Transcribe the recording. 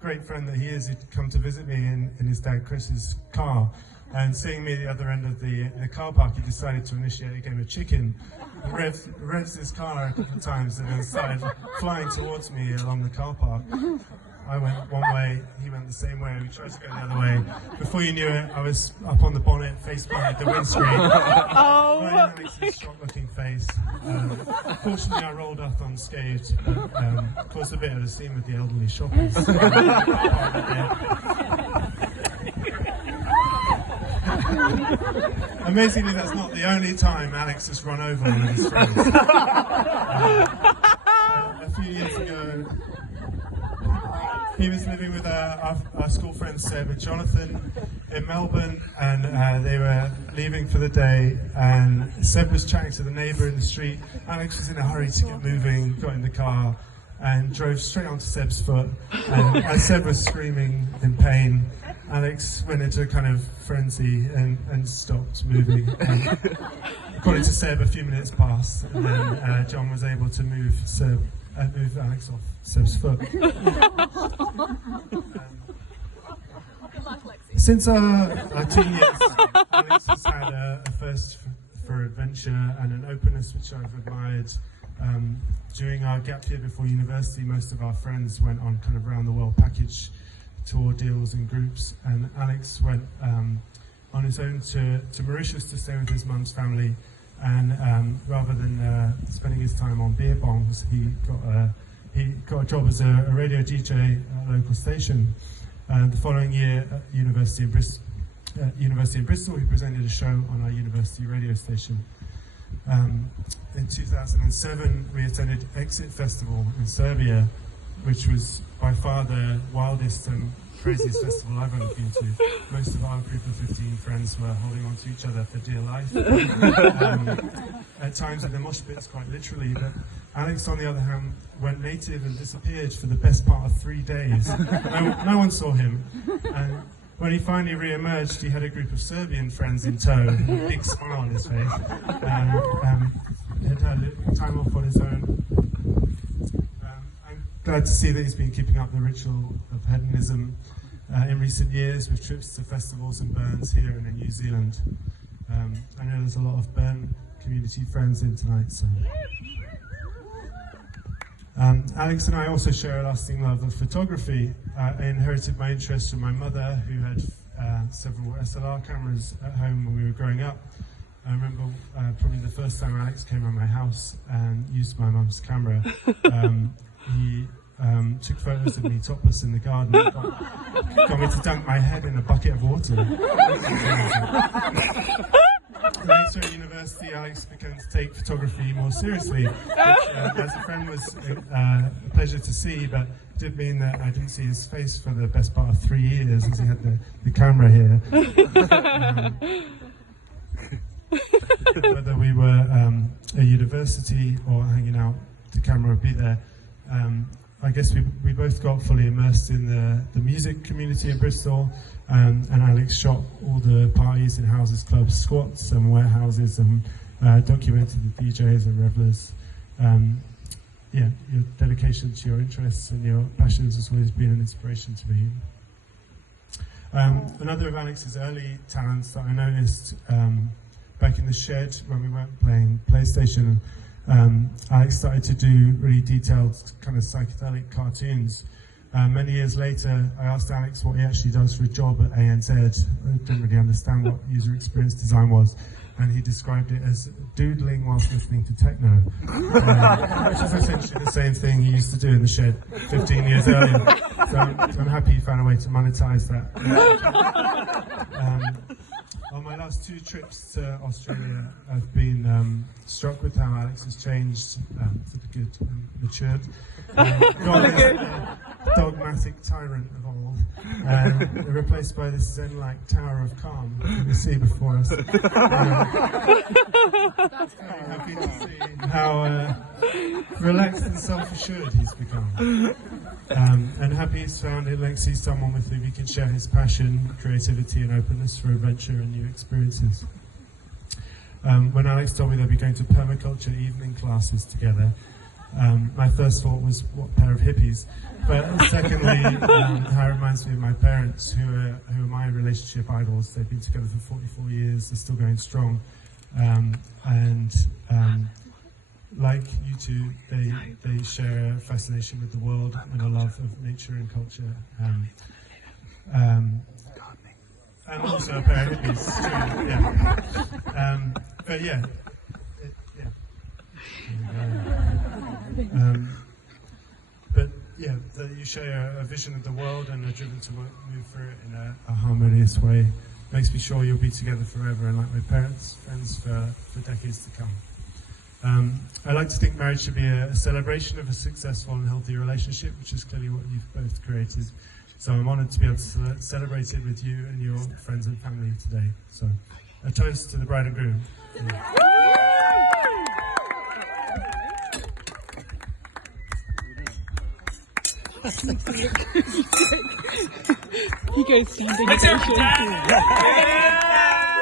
great friend that he is, he'd come to visit me in his dad Chris's car. And seeing me at the other end of the car park, he decided to initiate a game of chicken. He revs his car a couple of times and then started flying towards me along the car park. I went one way, he went the same way, we tried to go the other way. Before you knew it, I was up on the bonnet, face behind the windscreen. Oh, right in Alex's shocked-looking face. Fortunately, I rolled up unscathed, but caused a bit of a scene with the elderly shoppers. Amazingly, that's not the only time Alex has run over one of his friends. A few years ago, he was living with our school friends Seb and Jonathan in Melbourne, and they were leaving for the day, and Seb was chatting to the neighbour in the street. Alex was in a hurry to get moving, got in the car and drove straight onto Seb's foot, and as Seb was screaming in pain, Alex went into a kind of frenzy and stopped moving. And according to Seb, a few minutes passed, and then John was able to move Alex off Seb's foot. Since our teen years, Alex has had a thirst for adventure and an openness which I've admired. During our gap year before university, most of our friends went on kind of round the world package tour deals and groups, and Alex went on his own to Mauritius to stay with his mum's family, and rather than spending his time on beer bongs, he got a job as a radio DJ at a local station. The following year at University in Bristol, he presented a show on our university radio station. In 2007, we attended Exit Festival in Serbia, which was by far the wildest and craziest festival I've ever been to. Most of our group of 15 friends were holding on to each other for dear life. At times in the mosh pits, quite literally, but Alex, on the other hand, went native and disappeared for the best part of 3 days. No one saw him. And when he finally re-emerged, he had a group of Serbian friends in tow, with a big smile on his face. He'd had time off on his own. I'm glad to see that he's been keeping up the ritual of hedonism in recent years with trips to festivals and burns here and in New Zealand. I know there's a lot of burn community friends in tonight, so. Alex and I also share a lasting love of photography. I inherited my interest from my mother, who had several SLR cameras at home when we were growing up. I remember probably the first time Alex came around my house and used my mum's camera. He took photos of me topless in the garden, got me to dunk my head in a bucket of water. Later at university, Alex began to take photography more seriously, which as a friend was a pleasure to see, but it did mean that I didn't see his face for the best part of 3 years, as he had the camera here. Whether we were at university or hanging out, the camera would be there. I guess we both got fully immersed in the music community in Bristol, and Alex shot all the parties in houses, clubs, squats and warehouses, and documented the DJs and revelers. Yeah, your dedication to your interests and your passions has always been an inspiration to me. Another of Alex's early talents that I noticed back in the shed when we weren't playing PlayStation, Alex started to do really detailed kind of psychedelic cartoons. Many years later, I asked Alex what he actually does for a job at ANZ. I didn't really understand what user experience design was, and he described it as doodling whilst listening to techno, which is essentially the same thing he used to do in the shed 15 years earlier. So I'm happy he found a way to monetize that. On my last 2 trips to Australia, I've been struck with how Alex has changed for the good and matured. Dogmatic tyrant of old, replaced by this zen-like tower of calm that we see before us. Happy to see how relaxed and self-assured he's become. And happy he's found in Lexi someone with whom he can share his passion, creativity and openness for adventure and new experiences. When Alex told me they'd be going to permaculture evening classes together, My first thought was, what pair of hippies? But secondly, how it reminds me of my parents, who are my relationship idols. They've been together for 44 years, they're still going strong. Like you two, they share a fascination with the world and a love of nature and culture. And also a pair of hippies, too, yeah. But yeah, but yeah, you share a vision of the world and are driven to move through it in a harmonious way. Makes me sure you'll be together forever and like my parents, friends for decades to come. I like to think marriage should be a celebration of a successful and healthy relationship, which is clearly what you've both created. So I'm honoured to be able to celebrate it with you and your friends and family today. So a toast to the bride and groom. He goes standing ovation.